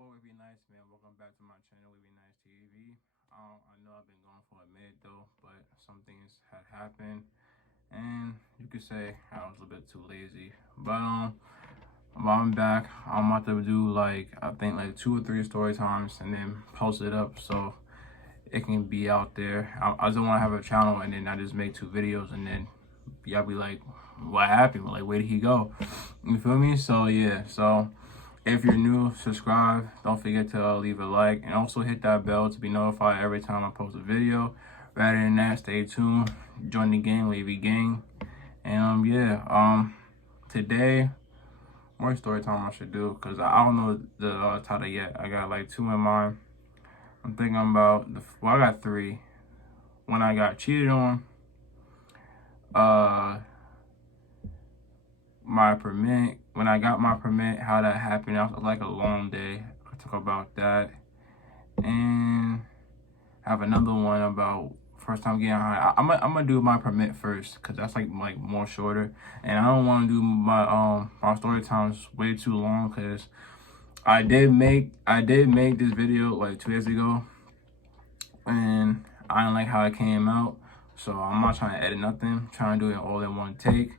boy WAVYY-Nice, man. Welcome back to my channel, WAVYY-Nice TV. I know I've been gone for a minute though, but some things had happened, and you could say I was a little bit too lazy. But I'm back. I'm about to do I think 2 or 3 story times, and then post it up so it can be out there. I just want to have a channel, and then I just make 2 videos, and then y'all be like, what happened? Like, where did he go? You feel me? So yeah, so if you're new, subscribe. Don't forget to leave a like, and also hit that bell to be notified every time I post a video. Rather than that, stay tuned. Join the gang, WAVY gang. And today, more story time I should do, because I don't know the title yet. I got 2 in mind. I'm thinking about I got 3. When I got cheated on, my permit, when I got my permit, how that happened. That was a long day. I talk about that, and I have another one about first time getting high. I'm gonna do my permit first, because that's like more shorter, and I don't want to do my story times way too long, because I did make this video 2 days ago, and I didn't like how it came out, so I'm not trying to edit nothing. I'm trying to do it all in one take.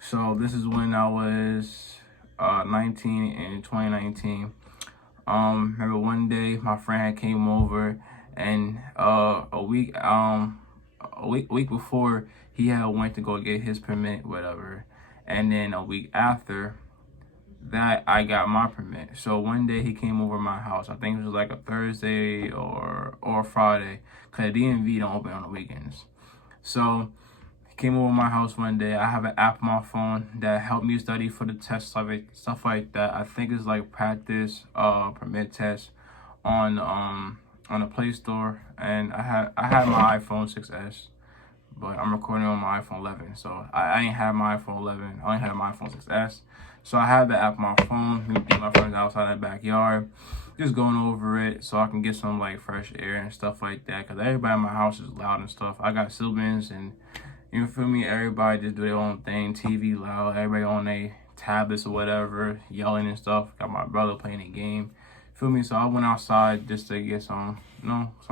So this is when I was 19 in 2019. Remember one day my friend came over, and a week before he had went to go get his permit, whatever, and then a week after that I got my permit. So one day he came over my house. I think it was a Thursday or Friday, cause DMV don't open on the weekends. So he came over my house one day. I have an app on my phone that helped me study for the test, stuff like that. I think it's practice permit test on the Play Store, and I had my iPhone 6s, but I'm recording on my iPhone 11, so I ain't have my iPhone 11. I only had my iPhone 6s. So I had the app on my phone. Me and my friends outside the backyard, just going over it so I can get some fresh air and stuff like that. Cause everybody in my house is loud and stuff. I got siblings, and you feel me? Everybody just do their own thing. TV loud. Everybody on their tablets or whatever, yelling and stuff. Got my brother playing a game. Feel me? So I went outside just to get some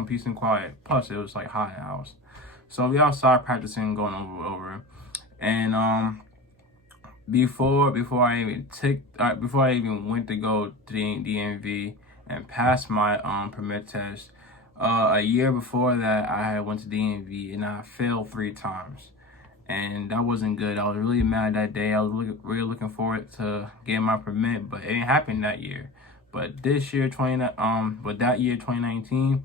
peace and quiet. Plus it was hot in the house. So we outside practicing, going over, and before I even went to go to the DMV and pass my permit test, a year before that I had went to DMV and I failed 3 times, and that wasn't good. I was really mad that day. I was really looking forward to getting my permit, but it didn't happen that year. But this year, that year 2019.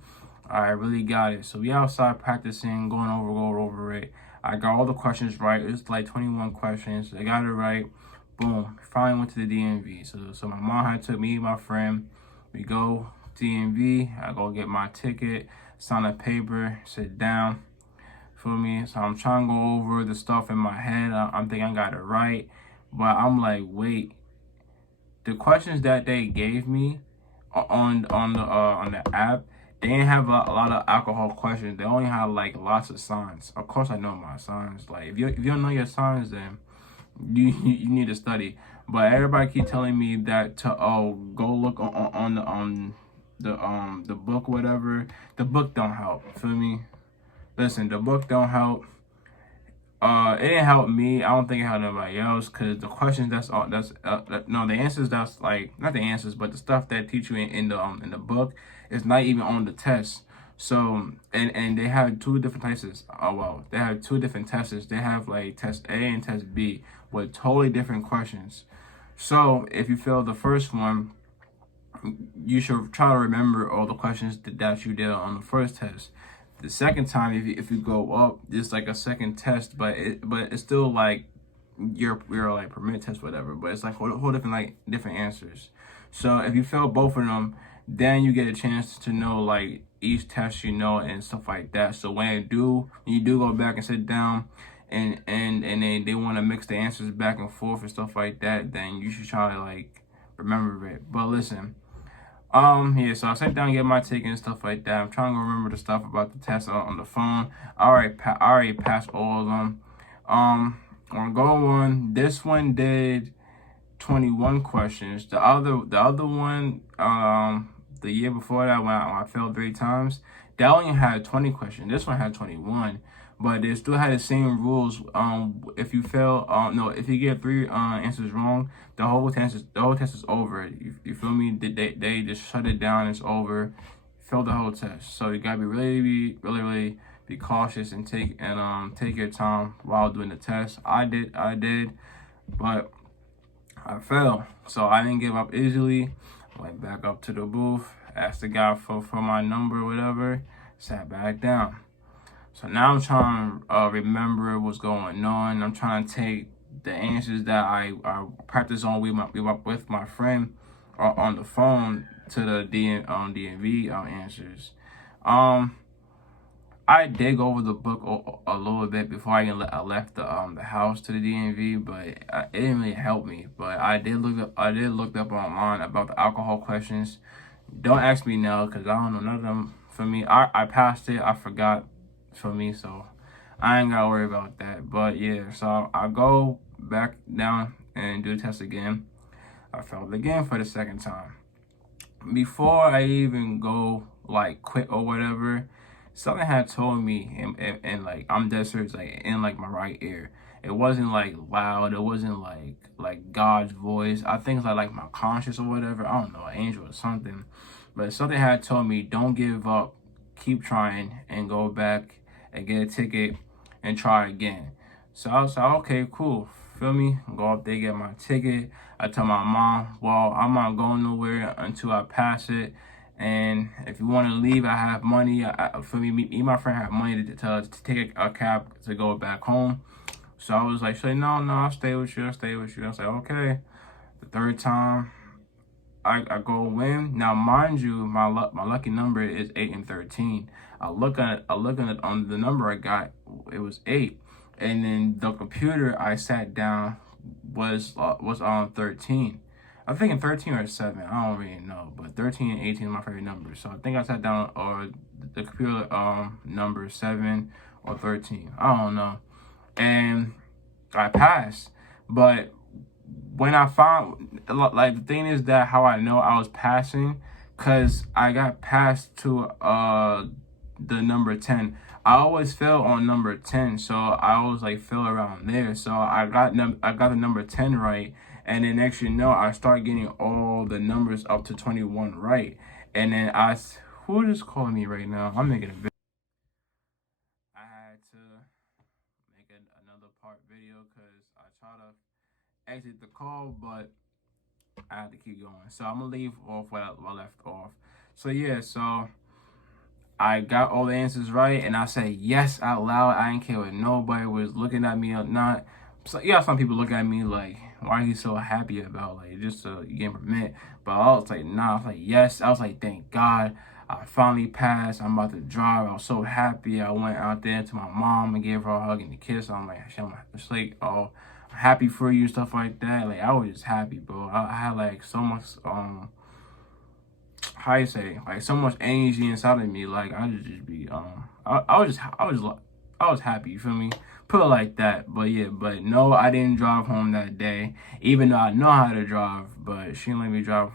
I really got it. So we outside practicing, going over it. I got all the questions right. It's 21 questions. I got it right. Boom. Finally went to the DMV. So my mom had took me and my friend. We go to DMV. I go get my ticket, sign a paper, sit down. Feel me? So I'm trying to go over the stuff in my head. I'm thinking I got it right. But I'm like, wait. The questions that they gave me on the app, they didn't have a lot of alcohol questions. They only had lots of signs. Of course I know my signs. If you don't know your signs, then you need to study. But everybody keep telling me that to go look on the book, whatever. The book don't help. Feel me? Listen, the book don't help. It didn't help me. I don't think it helped nobody else, because the questions the answers not the answers, but the stuff that teach you in the book is not even on the test. So and they have 2 different tests. They have 2 different tests. They have test A and test B with totally different questions. So if you fail the first one, you should try to remember all the questions that you did on the first test. The second time, if you go up, it's a second test, but it's still your permit test, whatever. But it's whole different different answers. So if you fail both of them, then you get a chance to know each test and stuff like that. So when you do go back and sit down, and they want to mix the answers back and forth and stuff like that, then you should try to remember it. But listen. Yeah, so I sat down and get my ticket and stuff like that. I'm trying to remember the stuff about the test on the phone. I already passed all of them. On go one, this one did 21 questions. The other one, the year before that, when I failed 3 times, that only had 20 questions. This one had 21, but they still had the same rules. If you fail, no, if you get 3 answers wrong, the whole test is over. You feel me? They just shut it down. It's over. Fail the whole test. So you gotta really be cautious and take your time while doing the test. I did, but I failed. So I didn't give up easily. Went back up to the booth, asked the guy for my number or whatever, sat back down. So now I'm trying to remember what's going on. I'm trying to take the answers that I practiced on with my friend on the phone to the DMV answers. I did go over the book a little bit before I left the house to the DMV, but it didn't really help me. But I did look up online about the alcohol questions. Don't ask me now because I don't know none of them. For me, I passed it. I forgot for me, so I ain't gotta worry about that. But yeah, so I go back down and do the test again. I failed again for the second time. Before I even go like quit or whatever, something had told me and like I'm dead serious, like in like my right ear. It wasn't like loud. It wasn't like God's voice. I think it's like my conscience or whatever. I don't know, an angel or something. But something had told me, don't give up, keep trying, and go back and get a ticket and try again. So I was like, okay, cool. Feel me? Go up there, get my ticket. I tell my mom, well, I'm not going nowhere until I pass it. And if you want to leave, I have money. For me and my friend have money to take a cab to go back home. So I was like, say, no, I'll stay with you. I was like, okay. The third time, I go win. Now, mind you, my lucky number is 8 and 13. I look at on the number I got, it was 8. And then the computer I sat down was on 13. I think in 13 or 7, I don't really know, but 13 and 18 is my favorite numbers. So I think I sat down or the computer number 7 or 13. I don't know. And I passed. But when I found, like, the thing is that how I know I was passing, because I got passed to the number 10. I always fail on number 10, so I always like fail around there. So I got the number 10 right, and then next you know I start getting all the numbers up to 21 right. And then who is calling me right now? I'm making a video. I had to make another part video because I try to exit the call, but I had to keep going. So I'm gonna leave off where I left off. So yeah, so I got all the answers right, and I said yes out loud. I didn't care what nobody was looking at me or not. So yeah, some people look at me like, why are you so happy about like just to get permit? But I was like, nah. I was like, yes. I was like, thank God, I finally passed. I'm about to drive. I was so happy. I went out there to my mom and gave her a hug and a kiss. I'm like, it's like, oh, I'm happy for you, stuff like that. Like I was just happy, bro. I had like so much how you say, like so much energy inside of me. Like I just be I was happy, you feel me? Put it like that. But yeah, but no, I didn't drive home that day, even though I know how to drive, but she didn't let me drive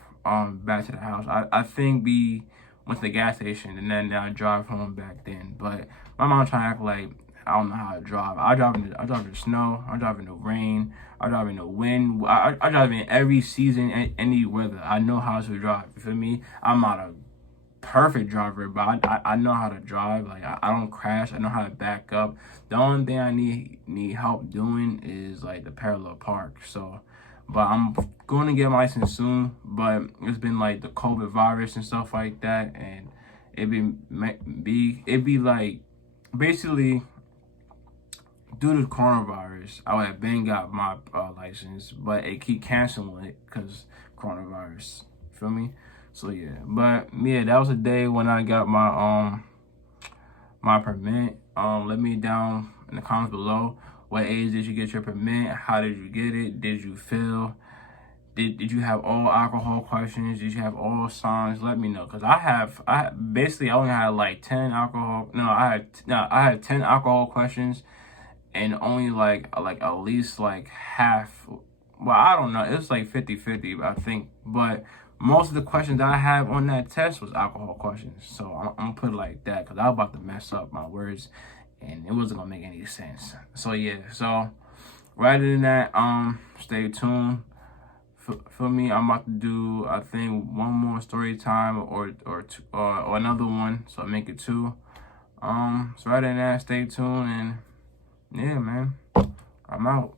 back to the house. I think we went to the gas station and then I drive home back then. But my mom trying to act like I don't know how to drive. I drive in the snow, I drive in the rain, I drive in the wind. I drive in every season, any weather. I know how to drive. You feel me? I'm not a perfect driver, but I know how to drive. Like I don't crash. I know how to back up. The only thing I need help doing is like the parallel park. So, but I'm going to get my license soon. But it's been like the COVID virus and stuff like that, and it be like basically, due to coronavirus, I would have been got my license, but it keep canceling it because coronavirus. Feel me? So yeah, but yeah, that was a day when I got my my permit. Let me down in the comments below. What age did you get your permit? How did you get it? Did you fail? Did you have all alcohol questions? Did you have all signs? Let me know, cause I basically I only had like 10 alcohol. No, I had 10 alcohol questions, and only like at least like half well, I don't know. It's like 50-50, I think. But most of the questions that I have on that test was alcohol questions. So I'm gonna put it like that because I was about to mess up my words and it wasn't gonna make any sense. So yeah, so rather than that, stay tuned. For me, I'm about to do, I think, one more story time or two, or another one, so I make it 2. So rather than that, stay tuned, and yeah, man, I'm out.